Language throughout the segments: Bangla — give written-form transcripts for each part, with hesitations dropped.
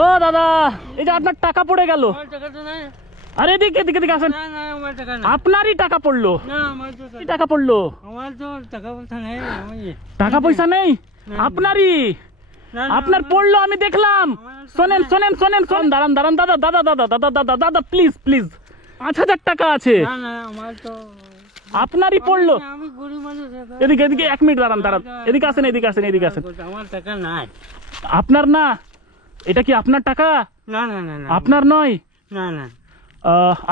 ও দাদা, এই যে আপনার টাকা পড়ে গেল। আরে এদিকে এদিকে এদিকে আসেন। আপনারই টাকা পড়লো। কি টাকা পড়লো? টাকা পয়সা নেই আপনারই। আপনার পড়লো, আমি দেখলাম। শোনেন শোনেন শোনেন শোনেন, দাঁড়ান দাঁড়ান দাদা দাদা দাদা দাদা দাদা দাদা প্লিজ প্লিজ, 5,000 টাকা আছে। আপনারই পড়লো। এদিকে এদিকে 1 মিনিট দাঁড়ান দাঁড়ান, এদিকে আসেন এদিকে আসেন এদিকে আসেন। আমার টাকা নাই। আপনার না? এটা কি আপনার টাকা? না না না না, আপনার নয়? না না,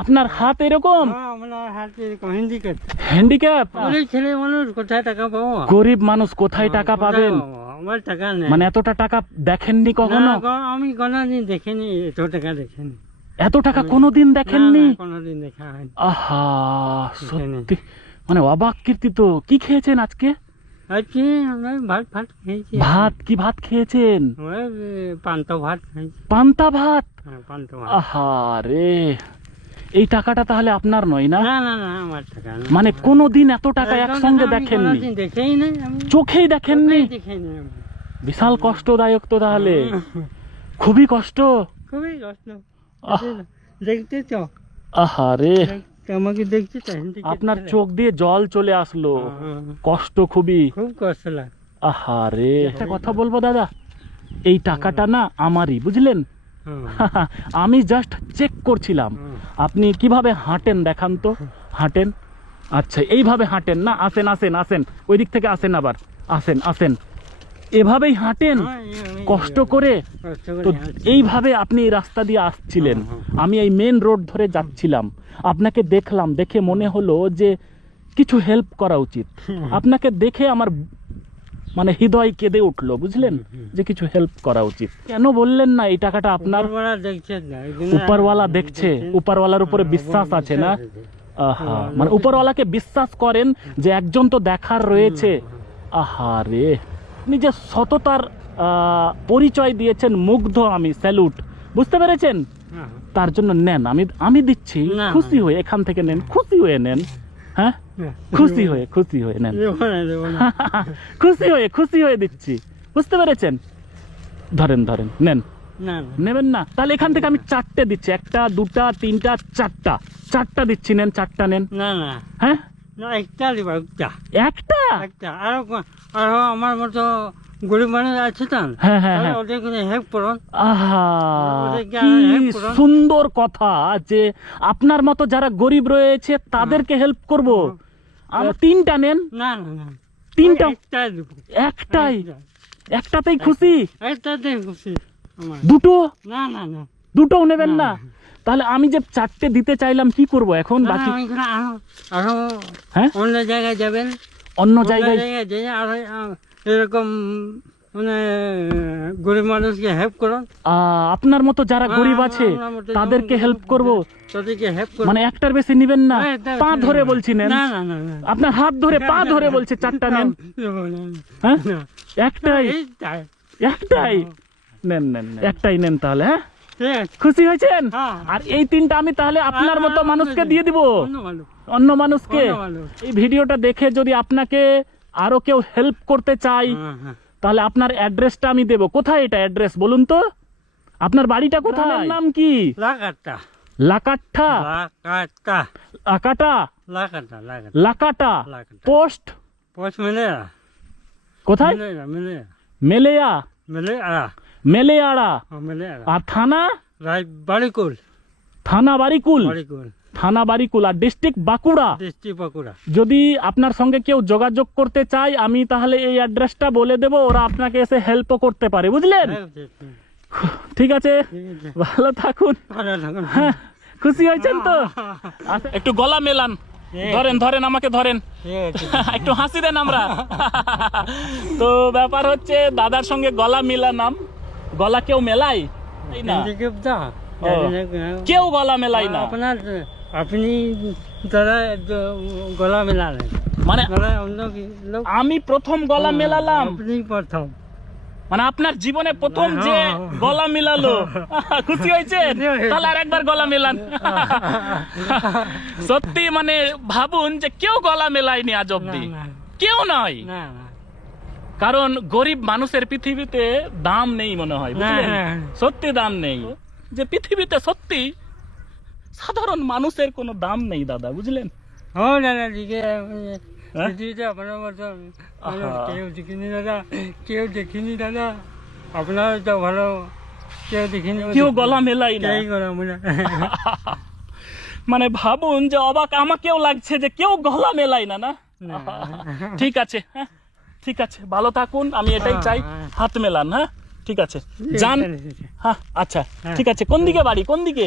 আপনার হাত এরকম? আমার হাত এরকম হ্যান্ডিক্যাপ। হ্যান্ডিক্যাপ? ছেলে মানুষ কোথায় টাকা পাবো? গরিব মানুষ কোথায় টাকা পাবেন? আমার টাকা নেই। মানে এতটা টাকা দেখেননি কখনো? আমি কোনোদিন দেখিনি, এত টাকা দেখিনি। এত টাকা কোনোদিন দেখেননি? কোনোদিন দেখা হয়নি। আহা, সত্যি মানে অবাক কীর্তি তো। কি খেয়েছেন আজকে? আজকে আমরা ভাত ভাত খেয়েছি। ভাত? কি ভাত খেয়েছেন? পান্তা ভাত খাইছি। পান্তা ভাত? পান্তা ভাত। আহা রে, এই টাকাটা তাহলে আপনার নয় না? না না না, আমার টাকা না। মানে কোনোদিন এত টাকা একসঙ্গে দেখেননি? দেখেই নাই, আমি চোখেই দেখেননি? দেখিনি। বিশাল কষ্টদায়ক তো তাহলে, খুবই কষ্ট। খুবই কষ্ট। দেখতে তো, আহারে, আমাকে দেখতে চাই। আপনার চোখ দিয়ে জল চলে আসলো। কষ্ট খুবই, খুব কষ্ট লাগে। আহারে। একটা কথা বলবো দাদা, এই টাকাটা না আমারই, বুঝলেন? আমি জাস্ট চেক করছিলাম আপনি কিভাবে হাঁটেন দেখান তো, হাঁটেন। আচ্ছা, এইভাবে হাঁটেন না? আসেন আসেন আসেন, ওই দিক থেকে আসেন, আবার আসেন আসেন। এভাবেই হাঁটেন কষ্ট করে তো? এইভাবে আপনি এই রাস্তা দিয়ে আসছিলেন, আমি এই মেন রোড ধরে যাচ্ছিলাম, আপনাকে দেখলাম, দেখে মনে হলো যে কিছু হেল্প করা উচিত। আপনাকে দেখে আমার মানে হৃদয় কেঁদে উঠলো, বুঝলেন, যে কিছু হেল্প করা উচিত। কেন বললেন না এই টাকাটা আপনার? উপরওয়ালা দেখছে, উপরওয়ালার উপরে বিশ্বাস আছে না? আহা, মানে উপরওয়ালাকে বিশ্বাস করেন যে একজন তো দেখার রয়েছে। আহারে, আপনি যে সততার পরিচয় দিয়েছেন, মুগ্ধ আমি, স্যালুট। বুঝতে পেরেছেন? তার জন্য নেন, আমি দিচ্ছি, খুশি হয়ে এখান থেকে নেন, খুশি হয়ে নেন। হ্যাঁ, খুশি হয়ে নেন, খুশি হয়ে দিচ্ছি, বুঝতে পেরেছেন? ধরেন ধরেন, নেন। নেবেন না? তাহলে এখান থেকে আমি 4টে দিচ্ছি, 1টা 2টা 3টা 4টা দিচ্ছি, নেন, 4টা নেন। না না, হ্যাঁ, একটা দিব, একটা একটা। আরো আমার মতো গরিব মানুষ আছে তো, হ্যাঁ হ্যাঁ হ্যাঁ, ওদের হেল্প করুন। আহা, কি সুন্দর কথা যে আপনার মতো যারা গরিব রয়েছে তাদেরকে হেল্প করব। 3টা নেন। না না না, 3টা? একটাই। একটাতেই খুশি? একটাতেই খুশি। 2টো? না না না, 2টোও নেবেন না? তাহলে আমি যে 4টে দিতে চাইলাম কি করব এখন? বাকি আরো হ্যাঁ, অন্য জায়গায় যাবেন, অন্য জায়গায় আরো এরকম মানে গরিব মানুষকে হেল্প করুন। আপনার মতো যারা গরিব আছে তাদেরকে হেল্প করব। মানে একটার বেশি নিবেন না? পা ধরে বলছি নেন। আপনার হাত ধরে পা ধরে বলছে 4টা নেন। হ্যাঁ, একটাই একটাই নেন, নেন একটাই নেন তাহলে। হ্যাঁ, খুশি হয়েছেন? আর এই 3টা আমি তাহলে আপনার মতো মানুষকে দিয়ে দিব, অন্য মানুষকে। এই ভিডিওটা দেখে যদি আপনাকে আরো কেউ হেল্প করতে চাই তাহলে আপনার অ্যাড্রেসটা আমি দেব। কোথায় এটা অ্যাড্রেস বলুন তো? আপনার বাড়িটা কোথায়? নাম কি? লাকাটা। লাকাটা? লাকাটা পোস্ট? কোথায়? মেলেয়া? মেলেয়াড়া। আর থানা? বারিকুল। থানা বারিকুল। থানা বারিকুল। আর ডিস্ট্রিক্ট বাঁকুড়া। যদি আপনার সঙ্গে কেউ যোগাযোগ করতে চায় আমি তাহলে এই অ্যাড্রেসটা বলে দেব, ওরা আপনাকে এসে হেল্পও করতে পারে, বুঝলেন? ঠিক আছে, ভালো থাকুন। হ্যাঁ, খুশি হয়েছেন তো? একটু গলা মেলান, ধরেন ধরেন, আমাকে ধরেন, একটু হাসি দেন আমরা। তো ব্যাপার হচ্ছে দাদার সঙ্গে গলা মেলানাম। গলা কেউ মেলায় না, কেউ গলা মেলাই না। আপনি গলা মেলালেন, মানে আমি প্রথম গলা মেলালাম? আপনি প্রথম, মানে আপনার জীবনে প্রথম যে গলা মেলালো। খুশি হয়েছে? তাহলে আর একবার গলা মেলান। সত্যি মানে ভাবুন যে কেউ গলা মেলায়নি আজ অব্দি, কেউ নয়। কারণ গরিব মানুষের পৃথিবীতে দাম নেই মনে হয়, বুঝলেন? হ্যাঁ। সত্যি দাম নেই, যে পৃথিবীতে সত্যি সাধারণ মানুষের কোনো দাম নেই দাদা, বুঝলেন? ও দাদা দিকে হ্যাঁ? পৃথিবীতে আপনার মতন মানুষ আহা। কেউ দেখিনি দাদা, কেউ দেখিনি দাদা। আপনার তো ভালো, কেউ দেখিনি। কেউ গলা মেলাই না। কেউ গলা মেলা। মানে ভাবুন যে অবাক আমাকেও লাগছে যে কেউ গলা মেলাই না, না? না। ঠিক আছে, হ্যাঁ ঠিক আছে, ভালো থাকুন, আমি এটাই চাই। হাত মেলান, হ্যাঁ ঠিক আছে, যান। হ্যাঁ আচ্ছা ঠিক আছে, কোন দিকে বাড়ি, কোন দিকে?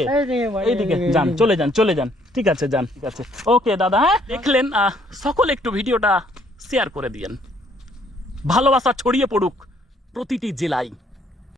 এইদিকে যান, চলে যান, চলে যান, ঠিক আছে যান, ঠিক আছে, ওকে দাদা। হ্যাঁ দেখলেন, সকলে একটু ভিডিওটা শেয়ার করে দিয়েন, ভালোবাসা ছড়িয়ে পড়ুক প্রতিটি জেলায়।